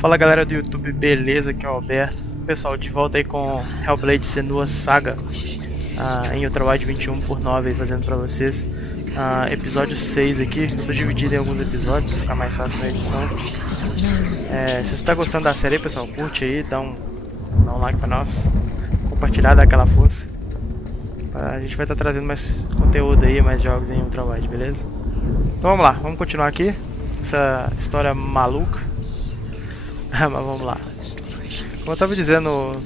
Fala galera do YouTube, beleza? Aqui é o Alberto. Pessoal, de volta aí com Hellblade Senua Saga em Ultrawide 21:9 aí fazendo pra vocês. Episódio 6 aqui, eu tô dividido em alguns episódios pra ficar mais fácil na edição. Se você tá gostando da série aí, pessoal, curte aí, dá um like pra nós, compartilhar, dá aquela força. A gente vai estar trazendo mais conteúdo aí, mais jogos em Ultrawide, beleza? Então vamos lá, vamos continuar aqui, essa história maluca. Mas vamos lá. Como eu tava dizendo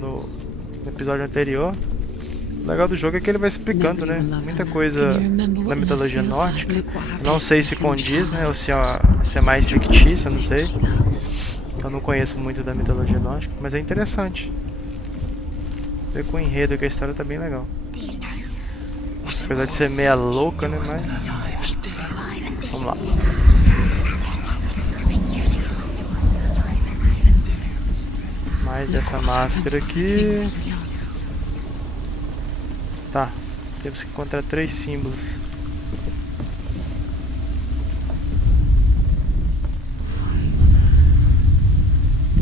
no episódio anterior, o legal do jogo é que ele vai explicando, né? Muita coisa da mitologia nórdica. Não sei se condiz, né? Ou se é mais fictício, eu não sei. Eu não conheço muito da mitologia nórdica, mas é interessante. Ver com o enredo que a história tá bem legal. Apesar de ser meia louca, né? Mas vamos lá. Mais dessa máscara aqui. Tá, temos que encontrar 3 símbolos.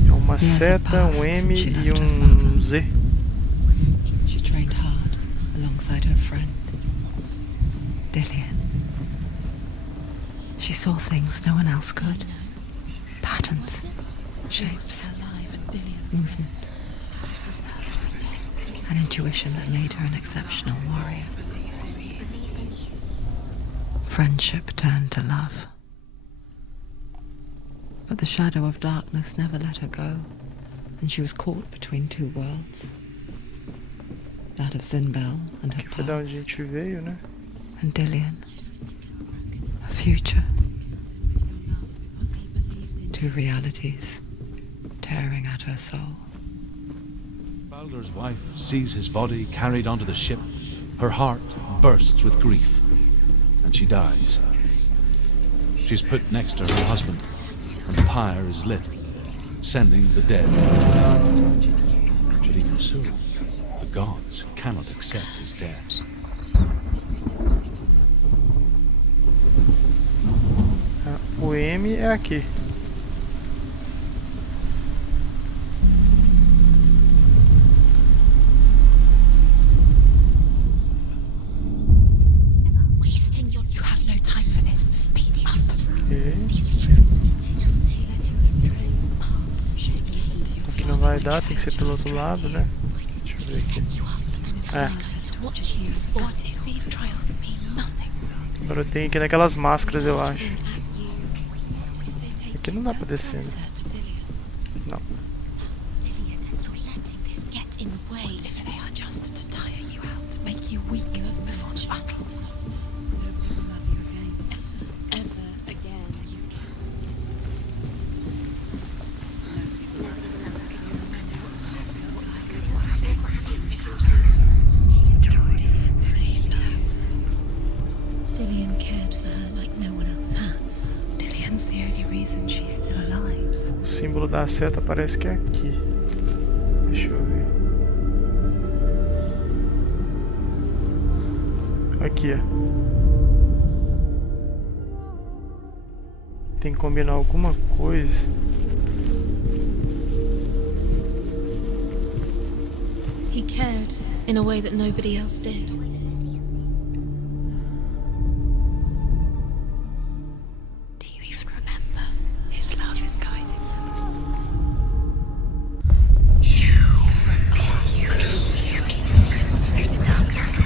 É uma seta, um M e um Z. She trained hard alongside her friend, Dillian. She saw things no one else could. Patterns, shapes, movement. An intuition that made her an exceptional warrior. Friendship turned to love. But the shadow of darkness never let her go, and she was caught between 2 worlds. That of Zinbel and her Aqui foi da onde a gente veio, né? and Dillian. A future. 2 realities tearing at her soul. Baldur's wife sees his body carried onto the ship. Her heart bursts with grief, and she dies. She's put next to her husband, and the pyre is lit, sending the dead. But even so, the gods cannot accept his death. O M é aqui. Aqui não vai dar, tem que ser pelo outro lado, né? Deixa eu ver aqui. Agora eu tenho que ir naquelas máscaras, eu acho. Aqui não dá pra descer, né? Não. O símbolo da seta parece que é aqui. Deixa eu ver. Aqui, ó. Tem que combinar alguma coisa. He cared in a way that nobody else did.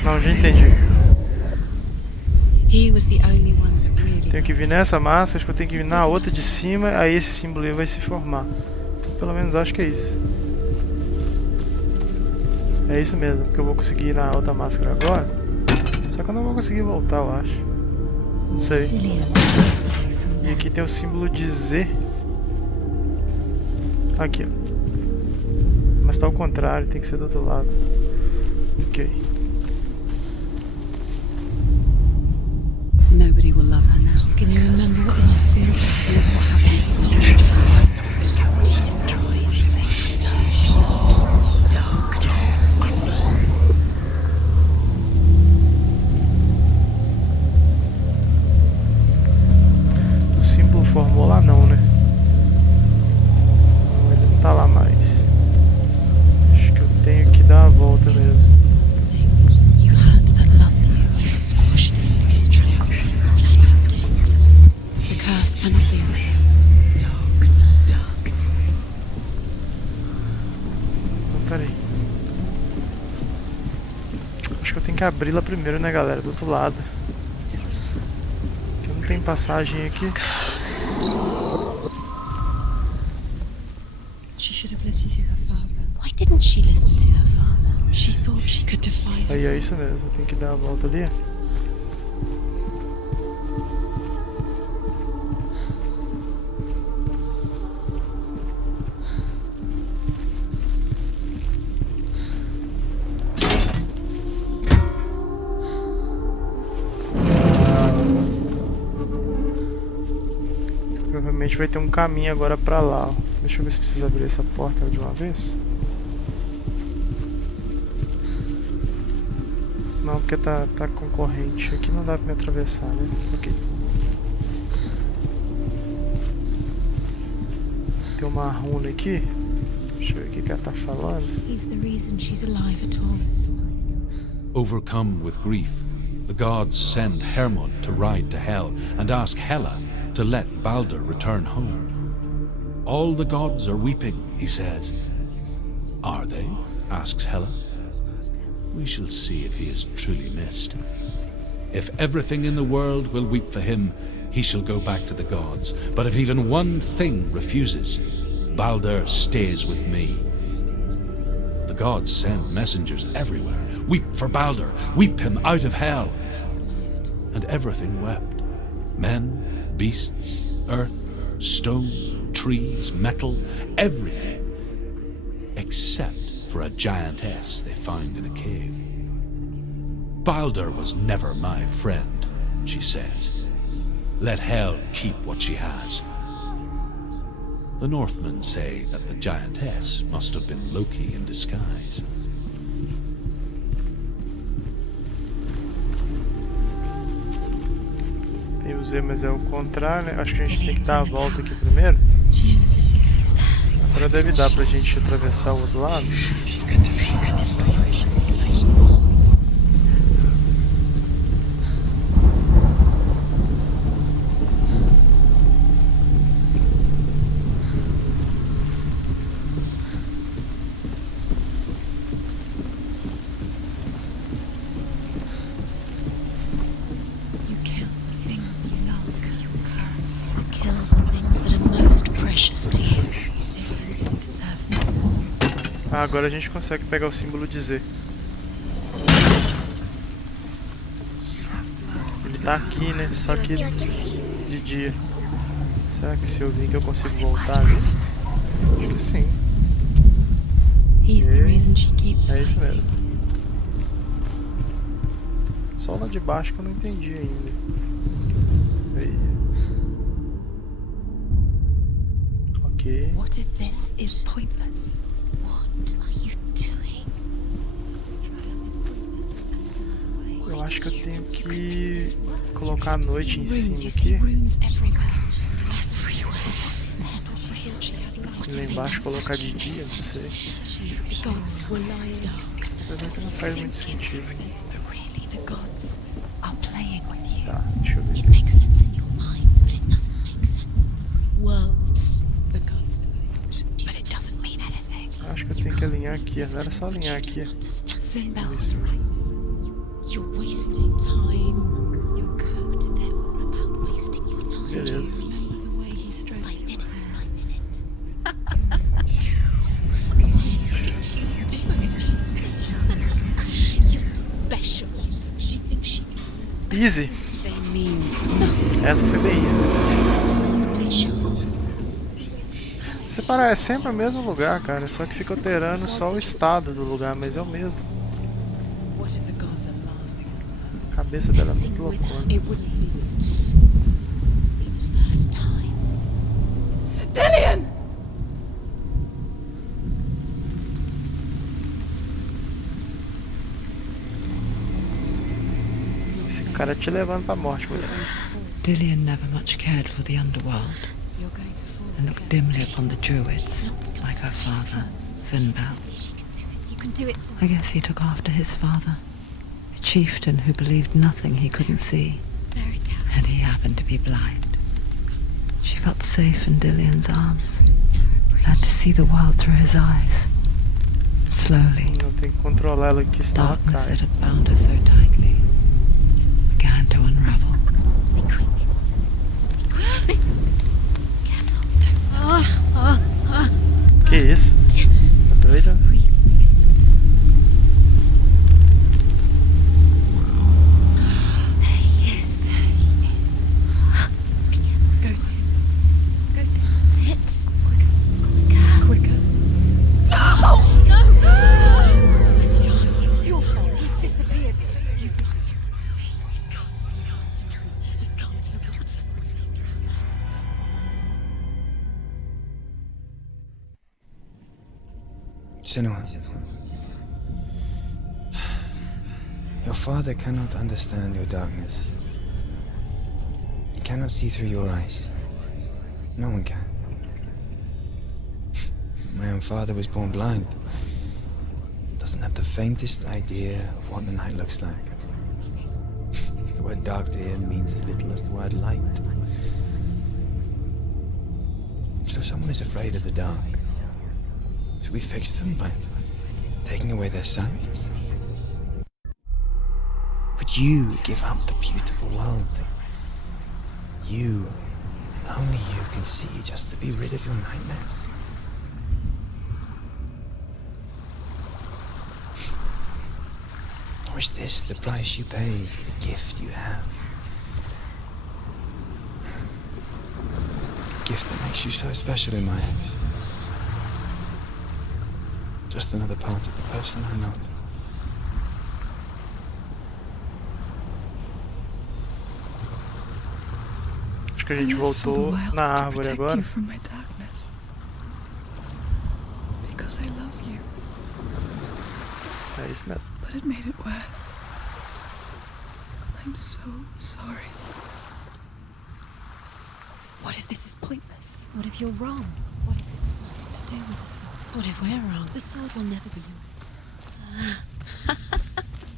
Não, já entendi. Tenho que vir nessa massa, acho que eu tenho que vir na outra de cima, aí esse símbolo aí vai se formar. Pelo menos acho que é isso. É isso mesmo, porque eu vou conseguir ir na outra máscara agora. Só que eu não vou conseguir voltar, eu acho. Não sei. E aqui tem o símbolo de Z. Aqui, ó. Mas tá ao contrário, tem que ser do outro lado. Ok. Nobody will love her now. Can you remember what love feels like? Look what happens to her. She destroys the thing she does. O símbolo formou lá não, né? cannot be read. Peraí. Acho que eu tenho que abri-la primeiro, né, galera? Do outro lado. Porque não tem passagem aqui. She should have listened to her father. Why didn't she listen to her father? She thought she could defy him. Aí é isso mesmo, tem que dar a volta ali. Provavelmente vai ter um caminho agora pra lá, ó. Deixa eu ver se precisa abrir essa porta de uma vez. Não, porque tá concorrente. Aqui não dá pra me atravessar, né? Ok. Tem uma runa aqui. Deixa eu ver o que ela tá falando. He's the reason she's alive at all. Overcome with grief, the gods send Hermod to ride to Hell and ask Hela to let Baldur return home. All the gods are weeping, he says. Are they? Asks Hela. We shall see if he is truly missed. If everything in the world will weep for him, he shall go back to the gods. But if even one thing refuses, Baldur stays with me. The gods send messengers everywhere. Weep for Baldur, weep him out of hell. And everything wept. Men, beasts, earth, stone, trees, metal, everything. Except for a giantess they find in a cave. Baldur was never my friend, she says. Let Hel keep what she has. The Northmen say that the giantess must have been Loki in disguise. Tem o Z, mas é o contrário, né? Acho que a gente tem que dar a volta aqui primeiro. Agora deve dar pra gente atravessar o outro lado. Ah, agora a gente consegue pegar o símbolo de Z. Ele tá aqui, né? Só que de dia. Será que se eu vir que eu consigo voltar ali? Acho que sim. É isso mesmo. Só lá de baixo que eu não entendi ainda. Aí. Ok. What if this is pointless? What are you doing? Eu acho que eu tenho que colocar a noite em cima aqui. E lá embaixo colocar de dia, não sei. Apesar que não faz muito sentido. Tá, deixa eu ver. It makes sense in your mind, but it doesn't make sense. Worlds. The gods but it doesn't mean anything. Acho que eu tenho que alinhar aqui, não era só alinhar aqui. Sinbel was right. You're wasting time. You're code to them about wasting your time. Beleza. Remember the way he stroked my minute. She's doing it. You're special. She thinks she can. Easy. They mean nothing. Essa foi bem easy. Special. Você para, é sempre o mesmo lugar, cara. Só que fica alterando só o estado do lugar, mas é o mesmo. What if the gods are laughing? A cabeça dela é muito loucona. It would be the first time. Dillian! Esse cara te levando pra morte, mulher. Dillian never much cared for the underworld and looked dimly upon the druids, like her father, Sinbel. You can do it. I guess he took after his father, a chieftain who believed nothing he couldn't see, Very careful. and he happened to be blind. She felt safe in Dillian's arms. Learned to see the world through his eyes. Slowly, Eu tenho que controlar ela aqui, senão ela darkness cai. that had bound her so tightly began to unravel. Que isso? Tá doida? Senua, your father cannot understand your darkness. He cannot see through your eyes. No one can. My own father was born blind. Doesn't have the faintest idea of what the night looks like. The word dark to him means as little as the word light. So someone is afraid of the dark. Should we fix them by taking away their sight? Would you give up the beautiful world? You, and only you, can see just to be rid of your nightmares. Or is this the price you pay for the gift you have? A gift that makes you so special in my eyes. Just another part of the person I know. Acho que a gente voltou na árvore agora. You from my darkness. Because I love you. É isso mesmo. But it made it worse. I'm so sorry. What if this is pointless? What if you're wrong? What if this has nothing to do with the sword? What if we're wrong? The sword will never be yours.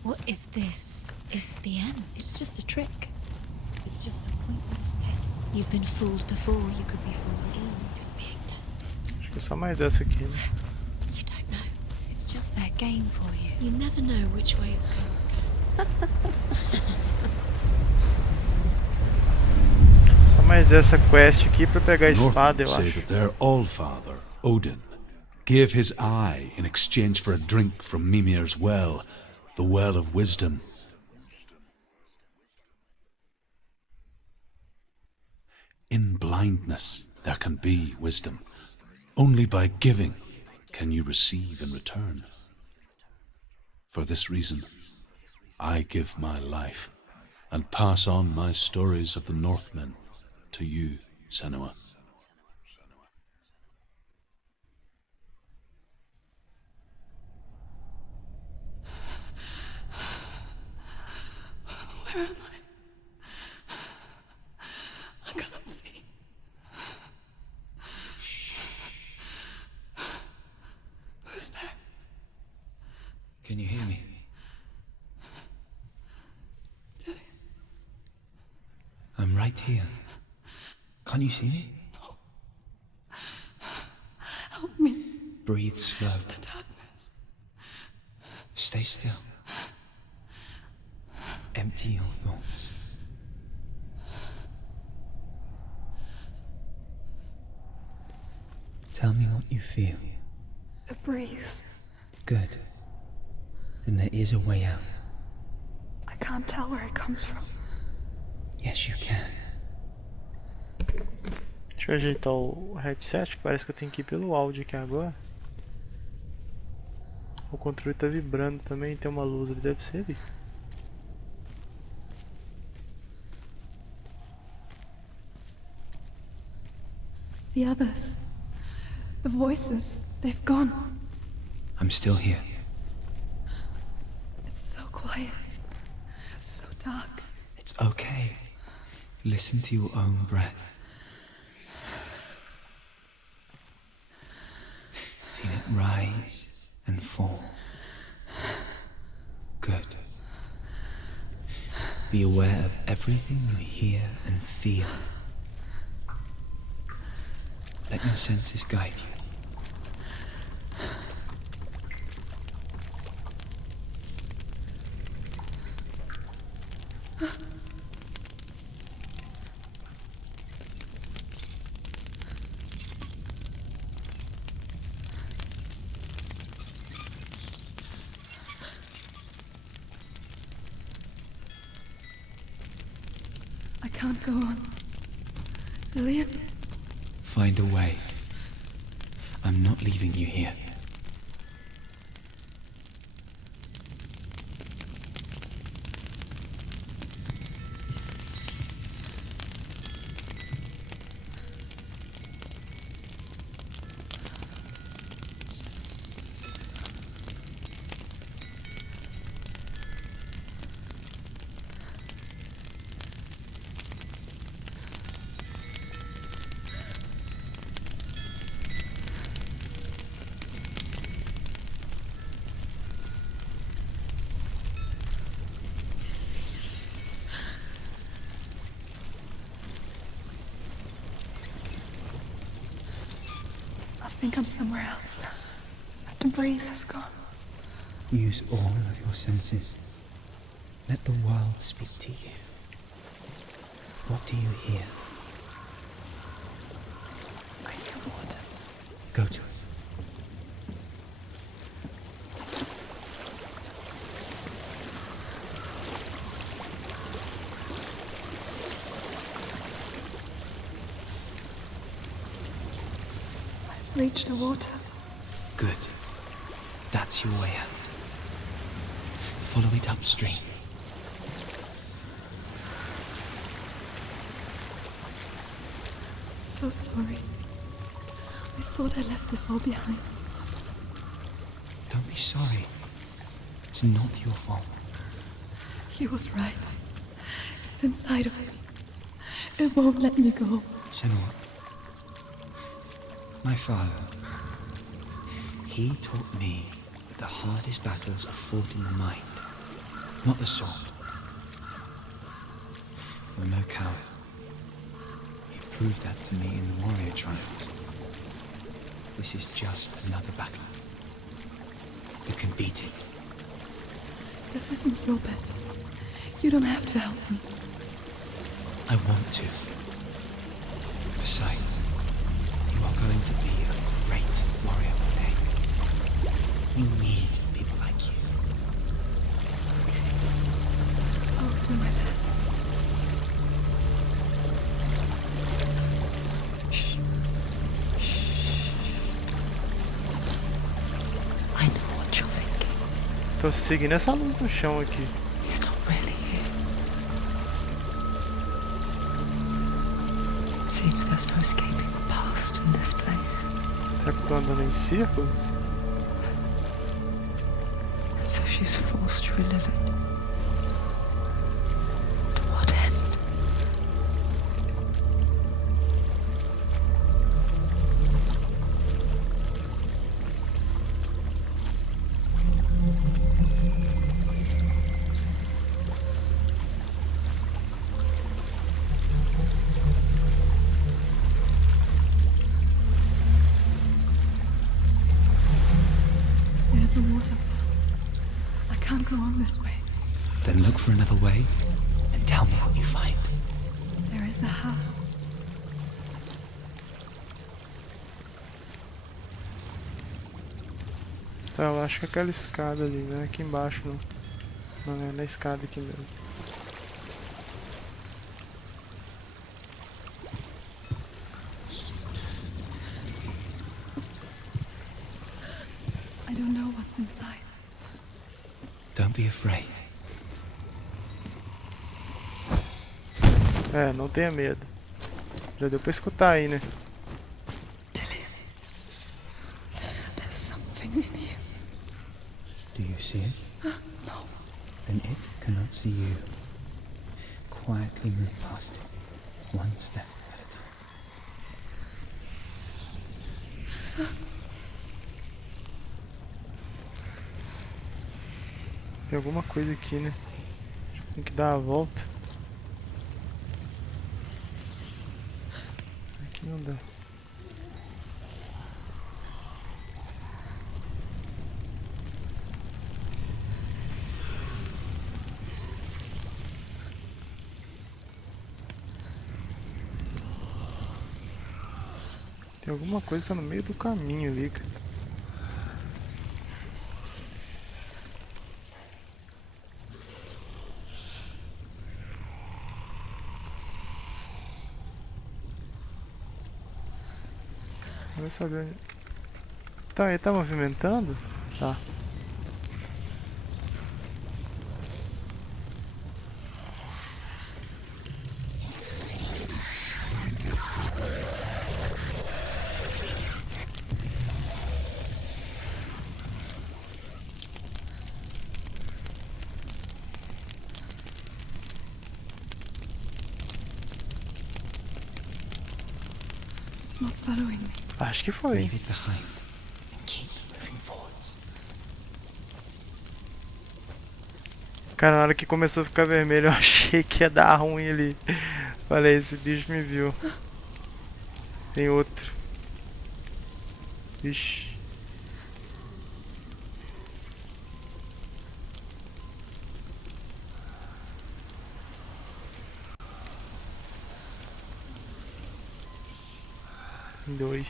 What if this is the end? It's just a trick. It's just a pointless test. You've been fooled before, you could be fooled again. You're being tested. Acho que é só mais essa aqui, né? You don't know. It's just their game for you. You never know which way it's going to go. Só mais essa quest aqui pra pegar a espada, eu Northmen say acho. that their all-father, Odin, gave his eye in exchange for a drink from Mimir's well, the well of wisdom. In blindness there can be wisdom. Only by giving can you receive in return. For this reason, I give my life and pass on my stories of the Northmen to you, Senua. Where am I? I can't see. Who's there? Can you hear me? Dillian. I'm right here. Can't you see me? No. Help me. Breathe slow. It's the darkness. Stay still. Empty your thoughts. Tell me what you feel. The breeze. Good. Then there is a way out. I can't tell where it comes from. Yes, you can. Deixa eu ajeitar o headset, que parece que eu tenho que ir pelo áudio aqui agora. O controle tá vibrando também, tem uma luz ali, deve ser ali. The others. The voices. They've gone. I'm still here. It's so quiet. So dark. It's okay. Listen to your own breath. Feel it rise and fall. Good. Be aware of everything you hear and feel. Let your senses guide you. I can't go on. Dillian? Find a way. I'm not leaving you here. I think I'm somewhere else now. The breeze has gone. Use all of your senses. Let the world speak to you. What do you hear? I hear water. Go to it. I've reached the water. Good. That's your way out. Follow it upstream. I'm so sorry. I thought I left this all behind. Don't be sorry. It's not your fault. He was right. It's inside of me. It won't let me go. Senua. My father. He taught me that the hardest battles are fought in the mind, not the sword. You're no coward. He proved that to me in the warrior trials. This is just another battle. You can beat it. This isn't your battle. You don't have to help me. I want to. Besides, you are going to be a great warrior one day. You need people like you. I'll do my best. Shh. I know what you're thinking. Tô seguindo essa luz no chão aqui. He's not really here. It seems there's no escaping the past in this place. Será que eu tô andando em círculos? And so she's forced to relive it. To what end? There's a waterfall. I can't go on this way. Then look for another way and tell me what you find. There is a house. Tá, eu acho que é aquela escada ali, né? Aqui embaixo não. Não é na escada aqui mesmo. I don't know what's inside. Don't be afraid. É, não tenha medo. Já deu pra escutar aí, né? Dillian, there's something in here. Do you see it? No. Then it cannot see you. Quietly move past it, one step at a time. Tem alguma coisa aqui, né? Tem que dar a volta. Aqui não dá. Tem alguma coisa que tá no meio do caminho ali, cara. Olha só, tá, ele tá movimentando? Tá. It's not following me. Acho que foi. Leave it behind and keep moving forwards. Cara, na hora que começou a ficar vermelho, eu achei que ia dar ruim ali. Falei, esse bicho me viu. Tem outro. Vixe. Dois.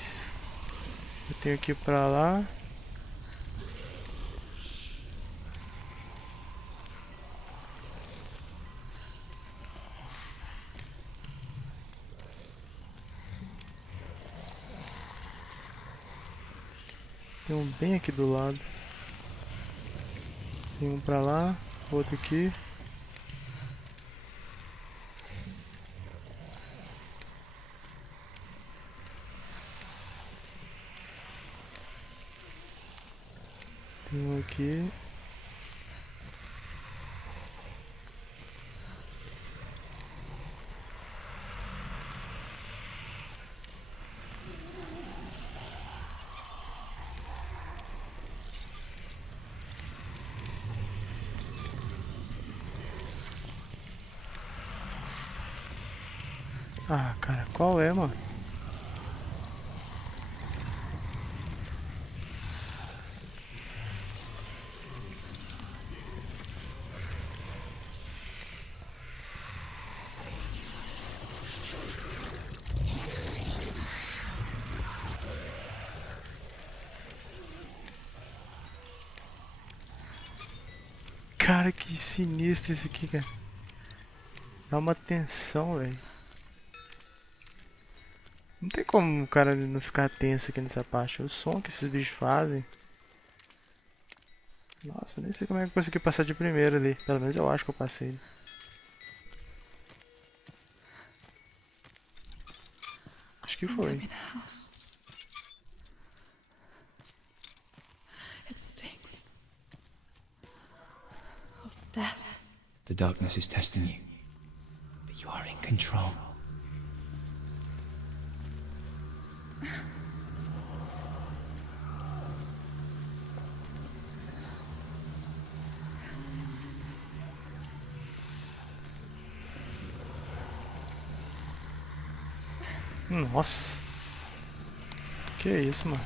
Eu tenho que ir pra lá. Tem um bem aqui do lado. Tem um pra lá, outro aqui. Tem um aqui. Ah, cara, qual é, mano? Cara, que sinistro esse aqui, cara. Dá uma tensão, velho. Não tem como o cara não ficar tenso aqui nessa parte. O som que esses bichos fazem. Nossa, eu nem sei como é que eu consegui passar de primeiro ali. Pelo menos eu acho que eu passei. Acho que foi. I'm in a house. It stinks of death. The darkness is testing you, but you are in control. Nossa. Que isso, mano.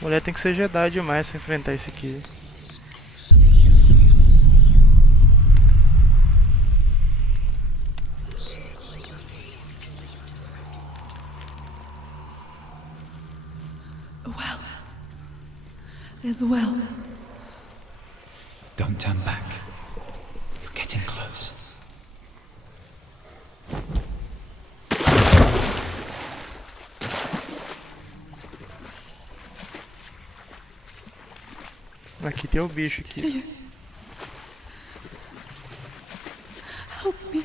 Mulher tem que ser Jedi demais pra enfrentar esse aqui. A well. There's a well. Don't turn back. You're getting close. Aqui tem o bicho aqui. Dear. Help me.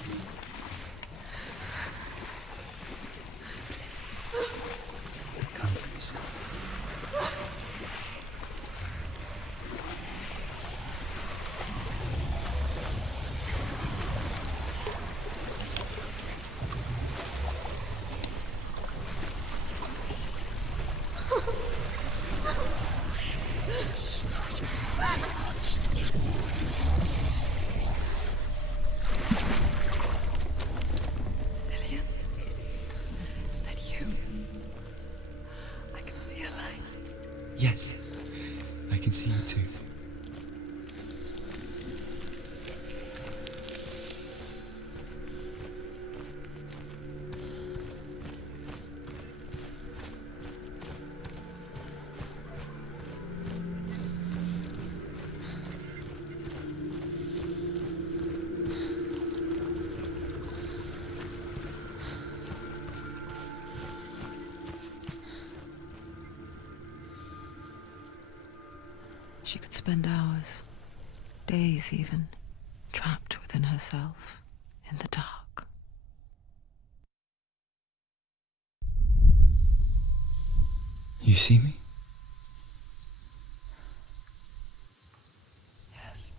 Come to me, son. Dillian, is that you? I can see a light. Yes, I can see you too. She could spend hours, days even, trapped within herself, in the dark. You see me? Yes.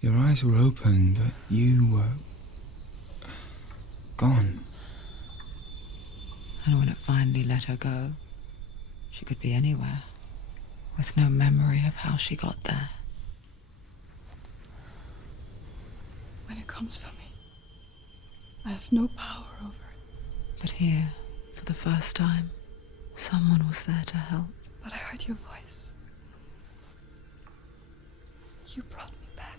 Your eyes were open, but you were gone. And when it finally let her go, she could be anywhere, with no memory of how she got there. When it comes for me, I have no power over it. But here, for the first time, someone was there to help. But I heard your voice. You brought me back.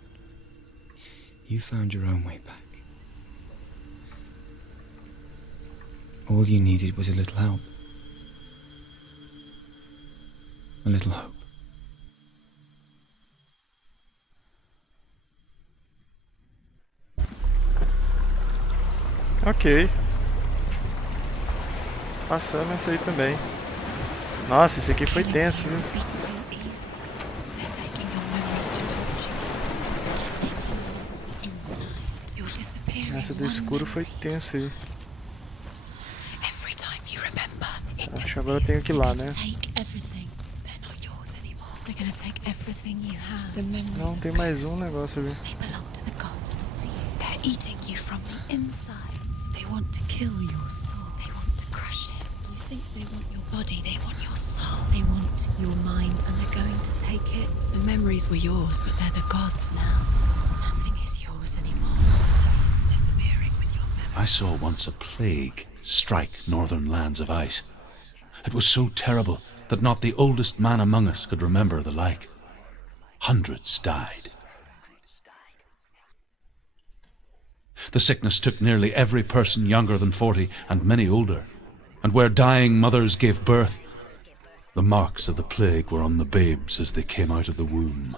You found your own way back. All you needed was a little help. A little hope. Ok. Passamos essa aí também. Nossa, esse aqui foi tenso, viu? Be too easy. They're taking your memories to torture you. Taking inside. You're disappearing. Essa do escuro foi tenso aí. Every time you remember, it Acho que agora eu tenho que ir lá, né? take everything. They're not yours anymore. They're gonna take everything you have. The memories Não, tem mais um negócio ali. They belong to the gods, not to you. They're eating you from the inside. They want to kill your soul. They want to crush it. You think they want your body, they want your soul. They want your mind, and they're going to take it. The memories were yours, but they're the gods now. Nothing is yours anymore. It's disappearing with your memories. I saw once a plague strike northern lands of ice. It was so terrible that not the oldest man among us could remember the like. Hundreds died. The sickness took nearly every person younger than 40 and many older. And where dying mothers gave birth, the marks of the plague were on the babes as they came out of the womb.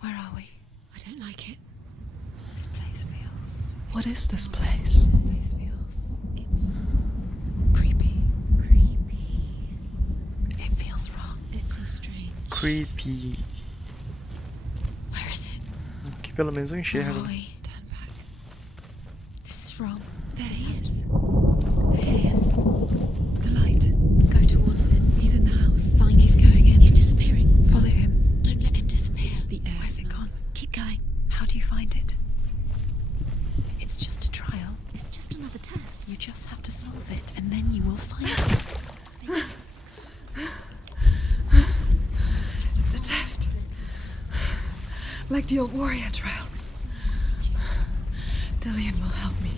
Where are we? I don't like it. This place feels... What is this place? This place feels... It's... creepy. Creepy. It feels wrong. It feels strange. Creepy. Where is it? Aqui pelo menos eu Where enxergo. are Né? we? Turn back. This is wrong. There he is. There he is. The light. Go towards him. He's in the house. Find he's going in. He's disappearing. Follow him. Don't let him disappear. The air. Where's it gone? Keep going. How do you find it? It's just a trial. It's just another test. You just have to solve it, and then you will find it. It's a test. Like the old warrior trials. Dillian will help me.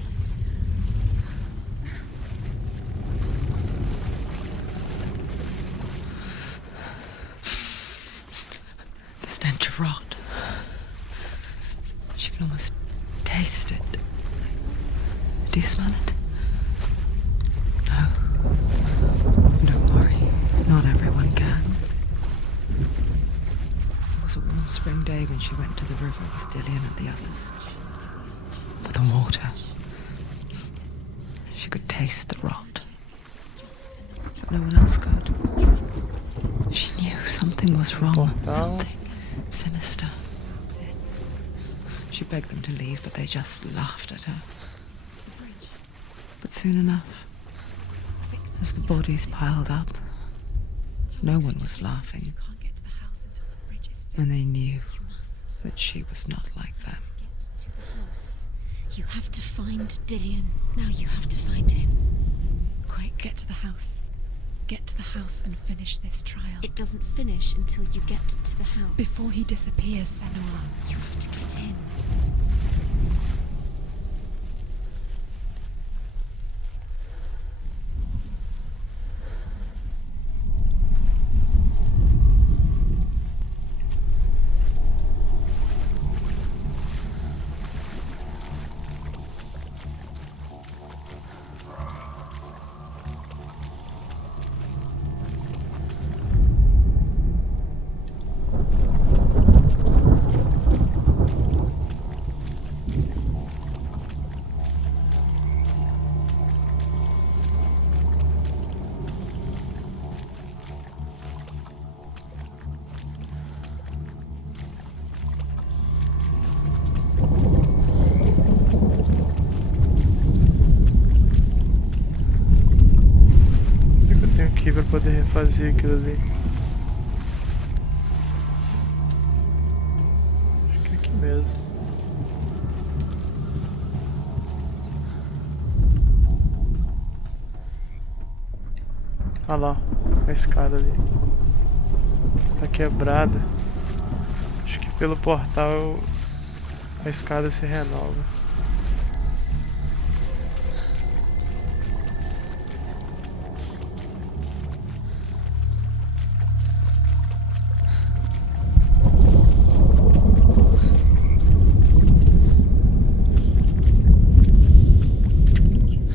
The stench of rot. She can almost taste it. Do you smell it? No. Don't worry. Not everyone can. It was a warm spring day when she went to the river with Dillian and the others. But the water. She could taste the rot. But no one else could. She knew something was wrong. Something sinister. She begged them to leave, but they just laughed at her. But soon enough, as the bodies piled up, no one was laughing. And they knew that she was not like them. You have to find Dillian. Now you have to find him. Quick, get to the house. Get to the house and finish this trial. It doesn't finish until you get to the house. Before he disappears, Senua. You have to get in. poder refazer aquilo ali. Acho que é aqui mesmo. Olha lá, a escada ali. Tá quebrada. Acho que pelo portal a escada se renova.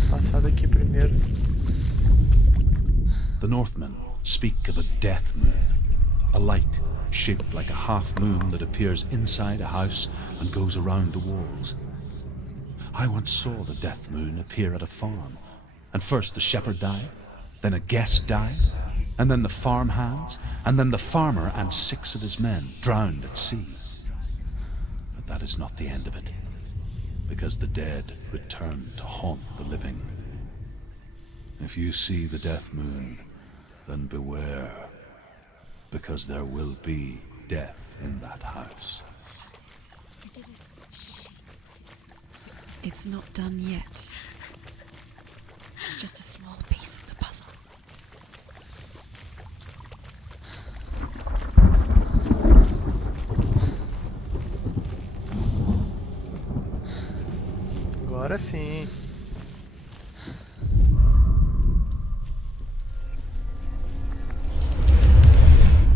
Passar daqui primeiro. The Northmen speak of a death moon, a light shaped like a half moon that appears inside a house and goes around the walls. I once saw the death moon appear at a farm, and first the shepherd died, then a guest died, and then the farm hands, and then the farmer and 6 of his men drowned at sea. But that is not the end of it, because the dead return to haunt the living. If you see the death moon, then beware, because there will be death in that house. It's not done yet. Just a small piece of the puzzle. Agora sim.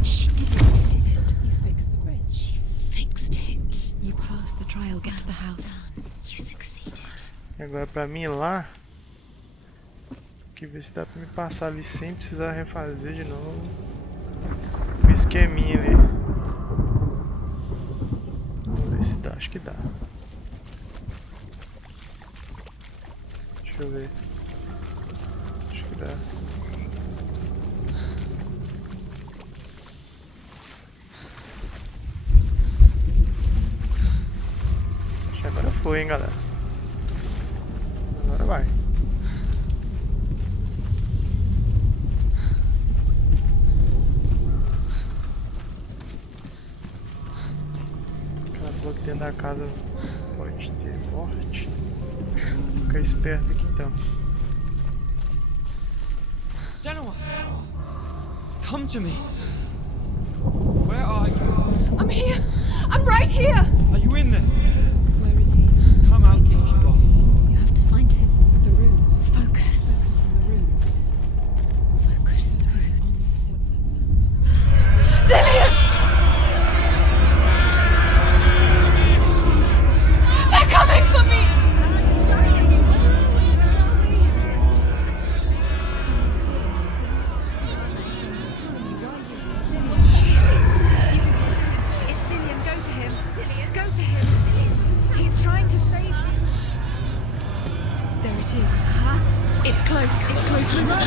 She did it. You fixed the bridge. She fixed it. You passed the trial. Get to the house. You succeeded. E agora pra mim ir lá. Que ver se dá pra me passar ali sem precisar refazer de novo o esqueminha ali. Vamos ver se dá, acho que dá. Deixa eu ver. Acho que dá. Acho que agora foi, hein, galera. Agora vai. Acabou que dentro da casa pode ter morte. Vou ficar esperto aqui então. Senua! Come to me! Where are you? I'm here. I'm right here. Are you in there? Where is he? Come out if you are. You have to find him. The runes. Focus. The runes. Focus the runes. Dillian! They're coming for me! You're dying. You see, there's too much. Someone's calling you. Someone's calling you. Why are you? What's Dillian? You can hear Dillian. It's Dillian. Go to him. Dillian? Go to him. Dillian doesn't sound. He's trying to save you. There it is. Huh? It's close. It's close. We run.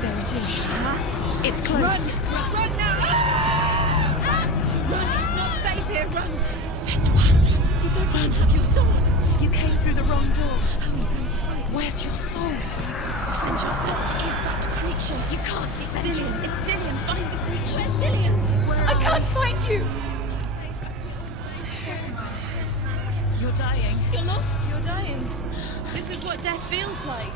There it is. Huh? It's close. Run! Run now! Run! It's not safe here. Run! Senua, you don't have your sword. You came through the wrong door. How are you going to fight? Where's your sword? Are you going to defend yourself? What is that creature? You can't defend yourself. It's Dillian. Find the creature. Where's Dillian? I can't find you. You're dying. You're lost. You're dying. This is what death feels like.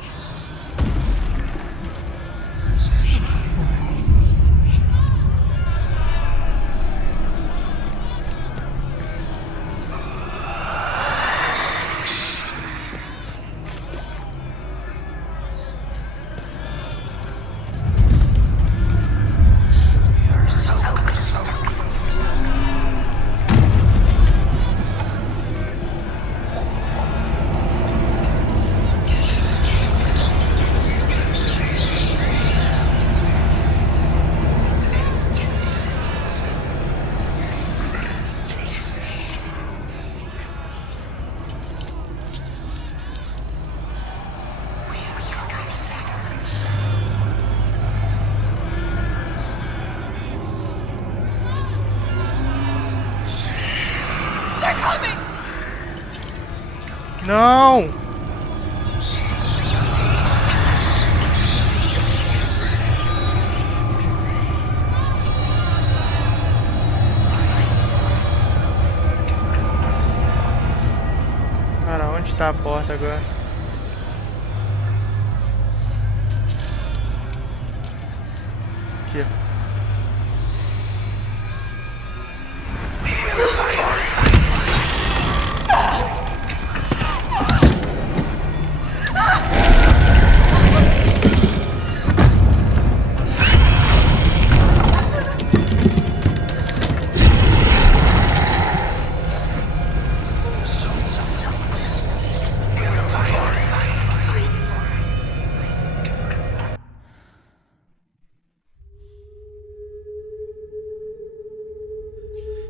Não! Cara, onde tá a porta agora? Aqui.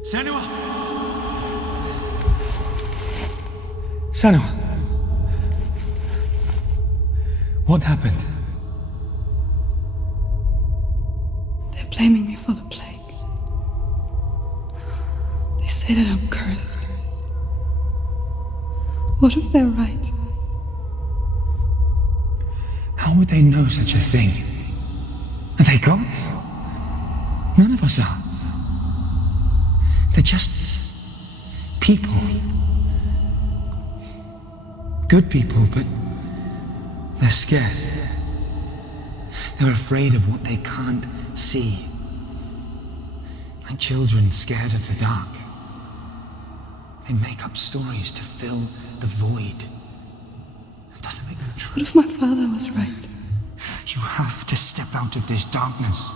Senua! Senua! What happened? They're blaming me for the plague. They say that I'm cursed. What if they're right? How would they know such a thing? Are they gods? None of us are. They're just people. Good people, but they're scared. They're afraid of what they can't see. Like children scared of the dark. They make up stories to fill the void. It doesn't make them true. What if my father was right? You have to step out of this darkness.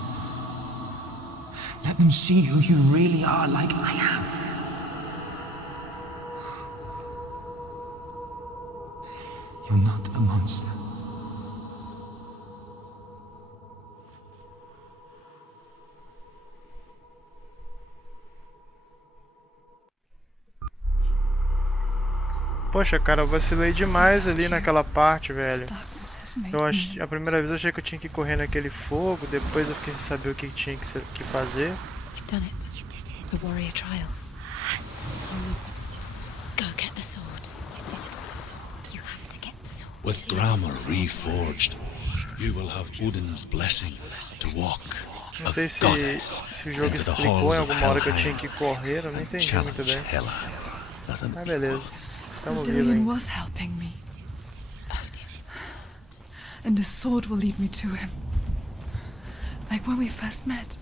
Let them see who you really are, like I have. You're not a monster. Poxa, cara, eu vacilei demais ali naquela parte, velho. Darkness has made Eu me. a primeira vez eu achei que eu tinha que correr naquele fogo, depois eu fiquei sem saber o que tinha que fazer. You've done it. You did it. The warrior trials. Go get the sword. You have to get the sword. With grammar reforged, you will have Odin's blessing to walk Não a sei se goddess o jogo into the explicou em halls of alguma hora que eu tinha Helheim que correr, eu não and entendi muito challenge bem. Hela as an Ah, beleza. So Tamo vivo, Dillian hein? was helping me. And the sword will lead me to him. Like when we first met.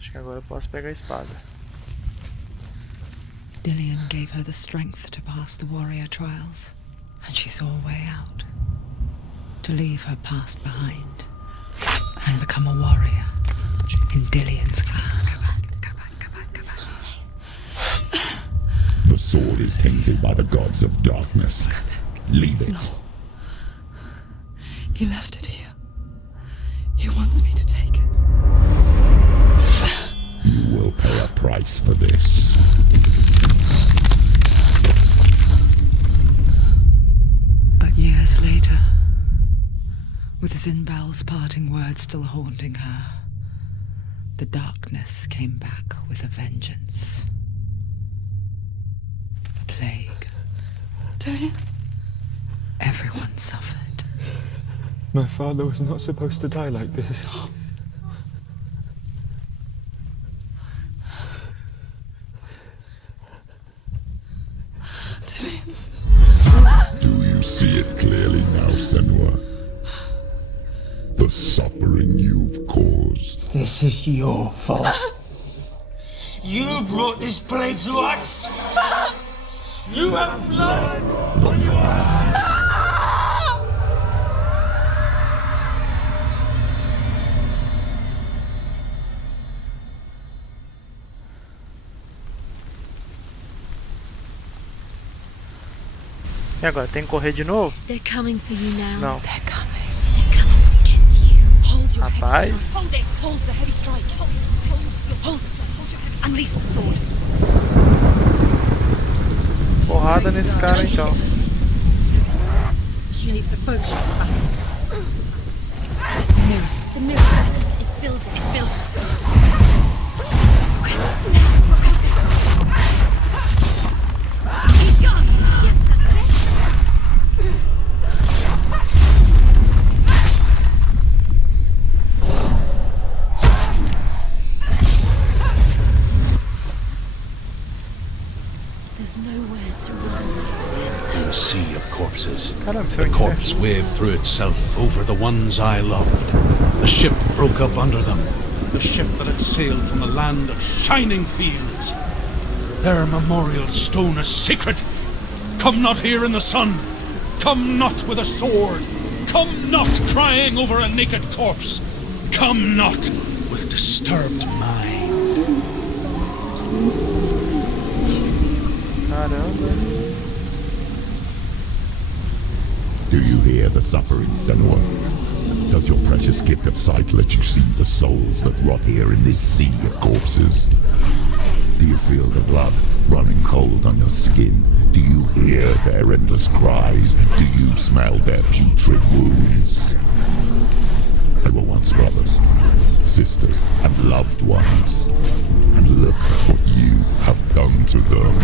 Acho que agora eu posso pegar a espada. Dillian gave her the strength to pass the warrior trials, and she saw a way out. To leave her past behind and become a warrior in Dillian's clan. It's not safe. The sword is tainted by the gods of darkness. Leave it. He left it here. He wants me to take it. You will pay a price for this. But years later, with Zinbal's parting words still haunting her, the darkness came back with a vengeance. A plague. Dillian? Everyone suffered. My father was not supposed to die like this. Do you see it clearly now, Senua? The suffering you've caused. This is your fault. You brought this plague to us! You have blood on your hands! E agora, tem que correr de novo? They're coming for you now. Não. They're coming. They're coming to get you. Hold your Rapaz. heavy strike. Hold it. Hold the heavy strike. Hold your heavy strike. Unleash the sword. Porrada nesse cara então. She needs to focus. The mirror is building. It's building. Focus. Focus. In a sea of corpses, Caramba, isso é the muito corpse waved through itself over the ones I loved. The ship broke up under them, the ship that had sailed from a land of shining fields. Their memorial stone is sacred. Come not here in the sun. Come not with a sword. Come not crying over a naked corpse. Come not with disturbed mind. Caramba. Do you hear the suffering, Senua? Does your precious gift of sight let you see the souls that rot here in this sea of corpses? Do you feel the blood running cold on your skin? Do you hear their endless cries? Do you smell their putrid wounds? They were once brothers, sisters, and loved ones. And look what you have done to them.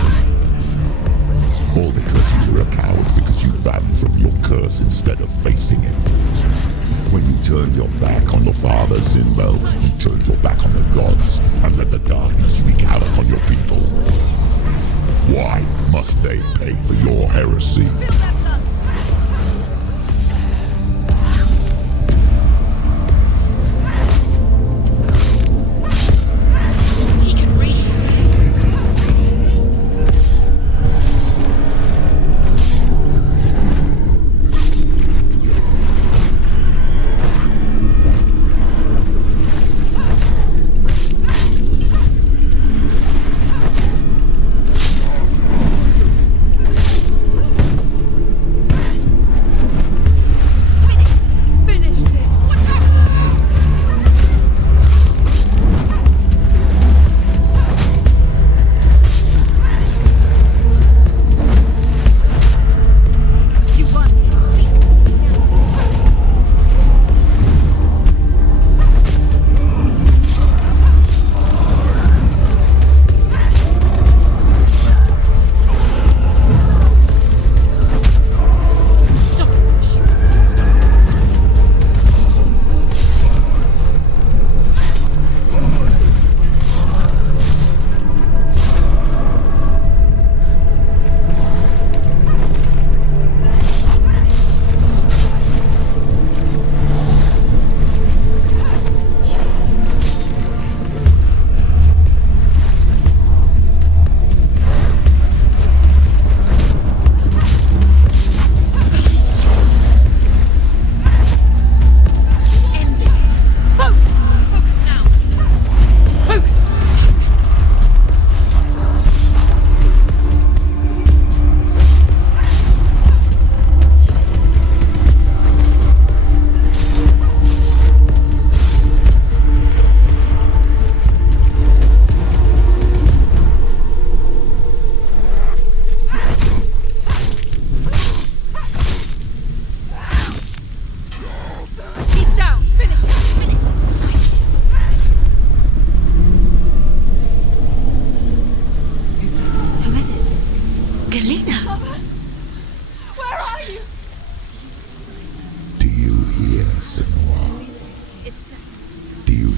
All because you were a coward, because you ran from your curse instead of facing it. When you turned your back on your father, Zinbo, you turned your back on the gods and let the darkness wreak havoc on your people. Why must they pay for your heresy?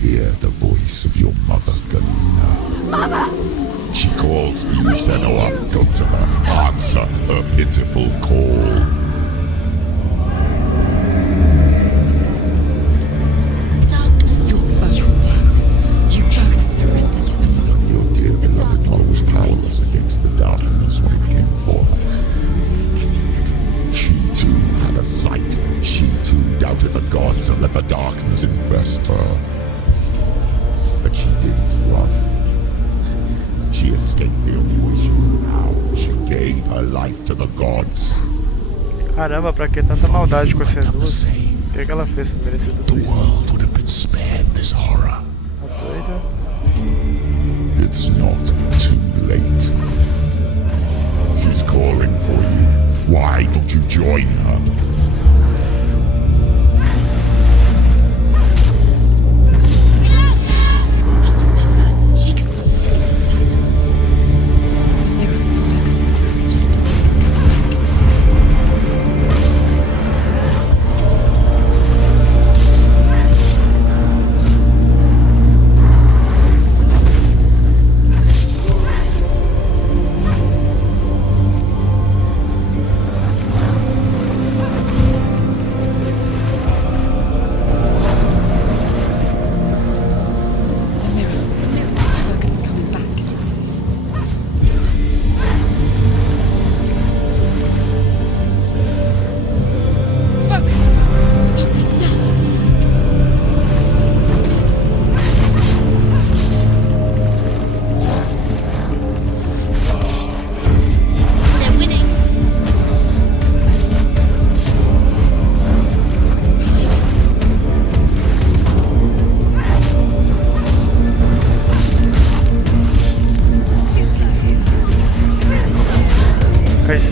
hear the voice of your mother, Galena. Mother! She calls you, Senua. Go to her. Answer her pitiful call. Powerless against the darkness when it came for her. She too had a sight. She too doubted the gods and let the darkness infest her. But she didn't run. She escaped the only way she knew how. She gave her life to the gods. Caramba, pra que tanta maldade com essas duas? O que ela fez pra merecer tudo isso? The world would have been spared this horror. It's not too late. She's calling for you. Why don't you join her?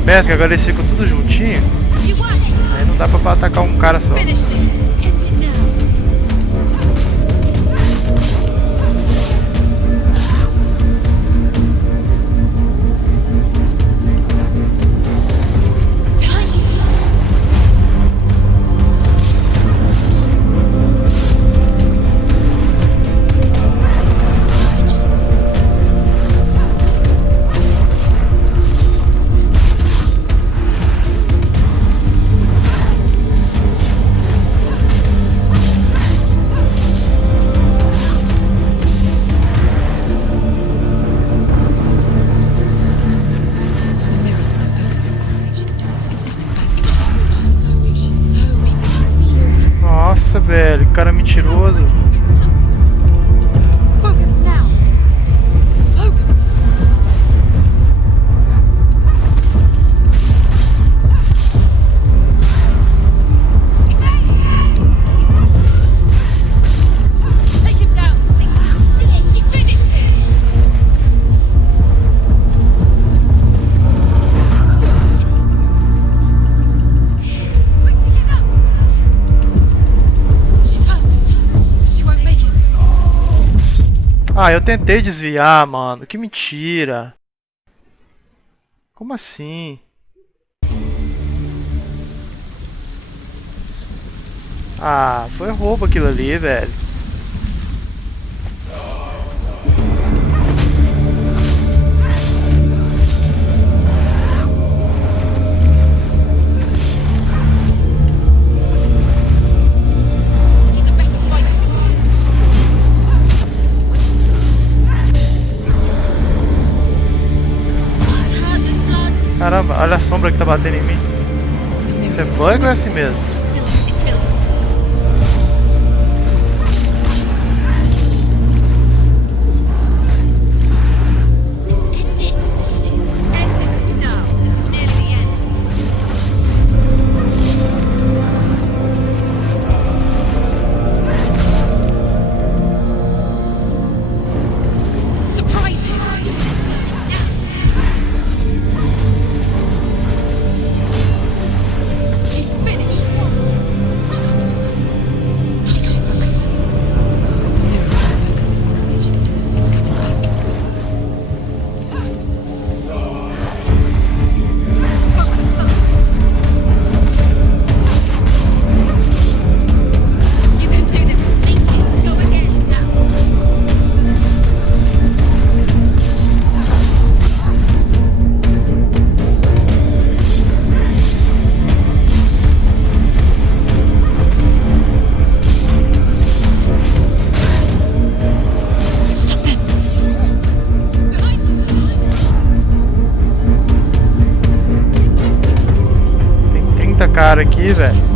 perto, que agora eles ficam tudo juntinho. Aí não dá pra atacar um cara só. Nossa, velho, que cara mentiroso. Ah, eu tentei desviar, mano. Que mentira. Como assim? Ah, foi roubo aquilo ali, velho. Caramba, olha a sombra que tá batendo em mim. Isso é bug ou é assim mesmo? Cara aqui, velho.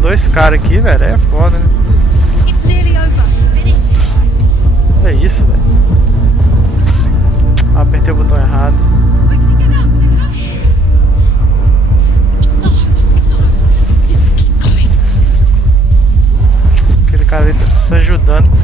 Dois caras aqui, velho, é foda, né? É isso, velho. Ah, apertei o botão errado. Aquele cara ali tá ajudando.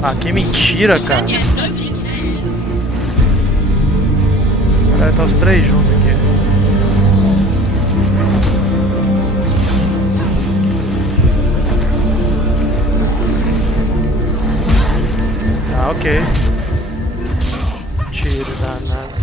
Ah, que mentira, cara. Caralho, tá os três juntos aqui. Ah, ok. Tiro danado.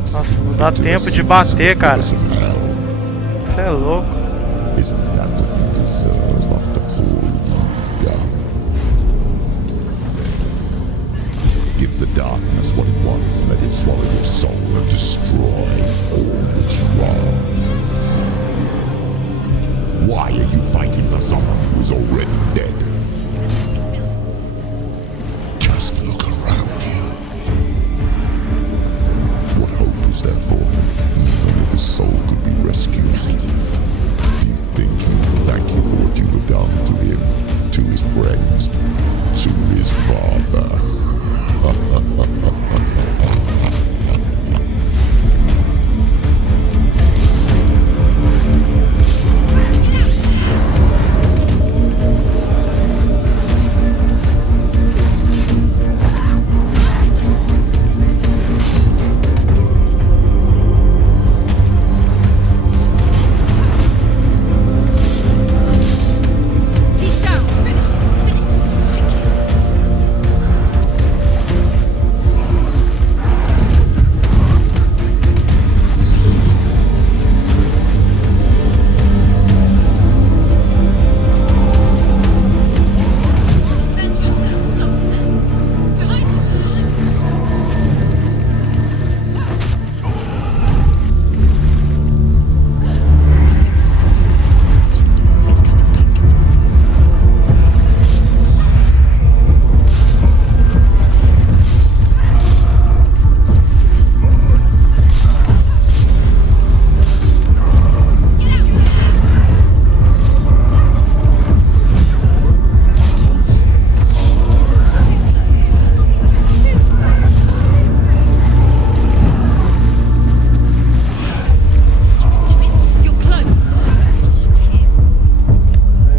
Nossa, não dá tempo de bater, cara. Você é louco. Give the darkness what it wants, let it swallow your soul and destroy all that you are. Why are you fighting for someone who is already dead? Just look around you. What hope is there for him, even if his soul could be rescued? Do you think he will thank you for what you have done to him, to his friends, to his father?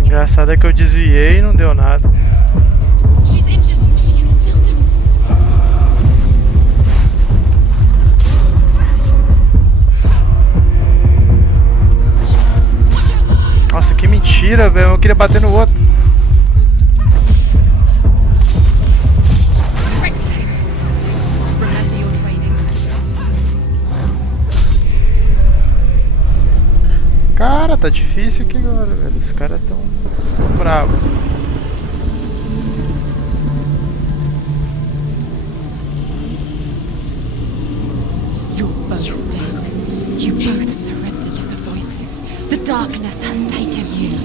Engraçado é que eu desviei e não deu nada. Nossa, que mentira, velho. Eu queria bater no outro. Cara, tá difícil aqui agora, velho. Os caras tão bravos. You're both dead. You both surrendered to the voices. The darkness has taken you.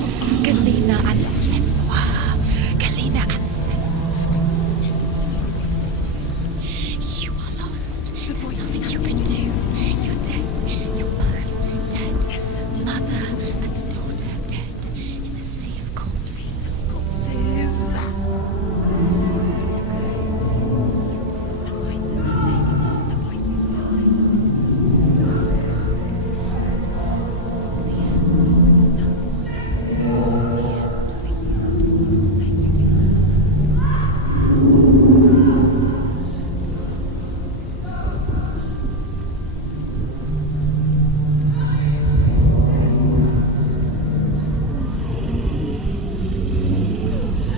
Galena and Senua. Galena and Senua. You are lost. There's nothing you can do. You're dead. You're both dead. Mother and daughter dead in the sea of corpses.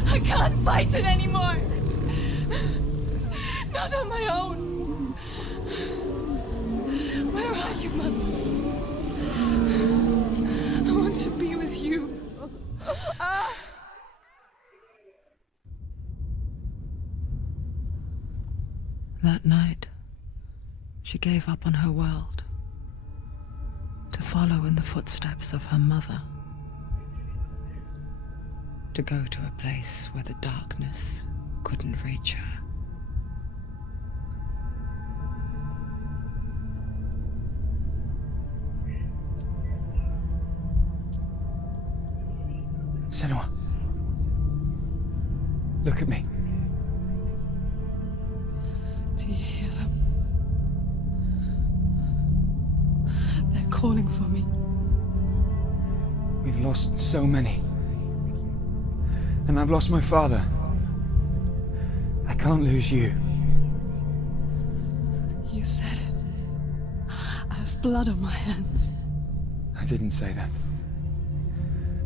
I can't fight it anymore. Not on my own. Where are you, Mother? I want to be with you. That night, she gave up on her world to follow in the footsteps of her mother, to go to a place where the darkness couldn't reach her. Senua, look at me. Do you hear them? They're calling for me. We've lost so many. And I've lost my father. I can't lose you. You said it. I have blood on my hands. I didn't say that.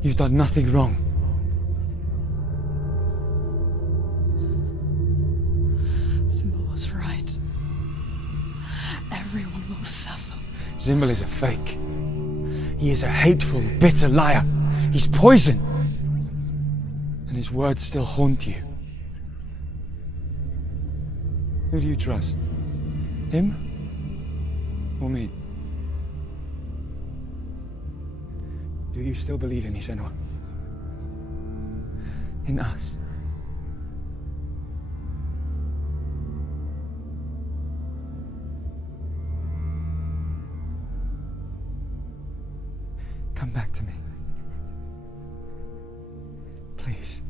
You've done nothing wrong. Symbol was right. Everyone will suffer. Zimbel is a fake. He is a hateful, bitter liar. He's poison. And his words still haunt you. Who do you trust? Him? Or me? Do you still believe in me, Senua? In us? Come back to me. Please.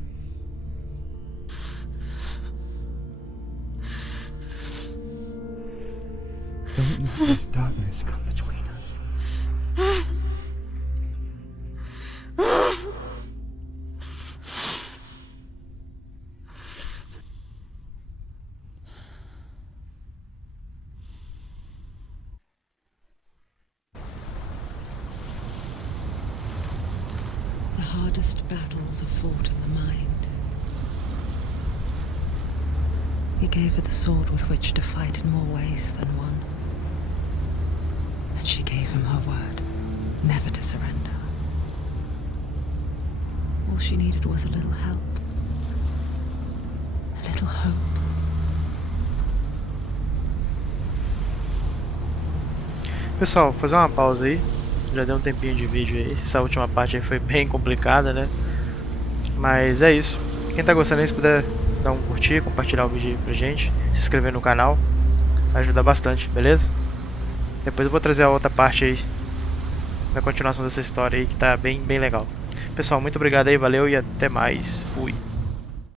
Don't let this darkness come between us. The hardest battles are fought in the mind. He gave her the sword with which to fight in more ways than one. And she gave him her word, never to surrender. All she needed was a little help. A little hope. Pessoal, vou fazer uma pausa aí. Já deu um tempinho de vídeo aí. Essa última parte aí foi bem complicada, né? Mas é isso. Quem tá gostando aí, se puder dar um curtir, compartilhar o vídeo aí pra gente, se inscrever no canal, ajuda bastante, beleza? Depois eu vou trazer a outra parte aí, da continuação dessa história aí, que tá bem legal. Pessoal, muito obrigado aí, valeu e até mais. Fui.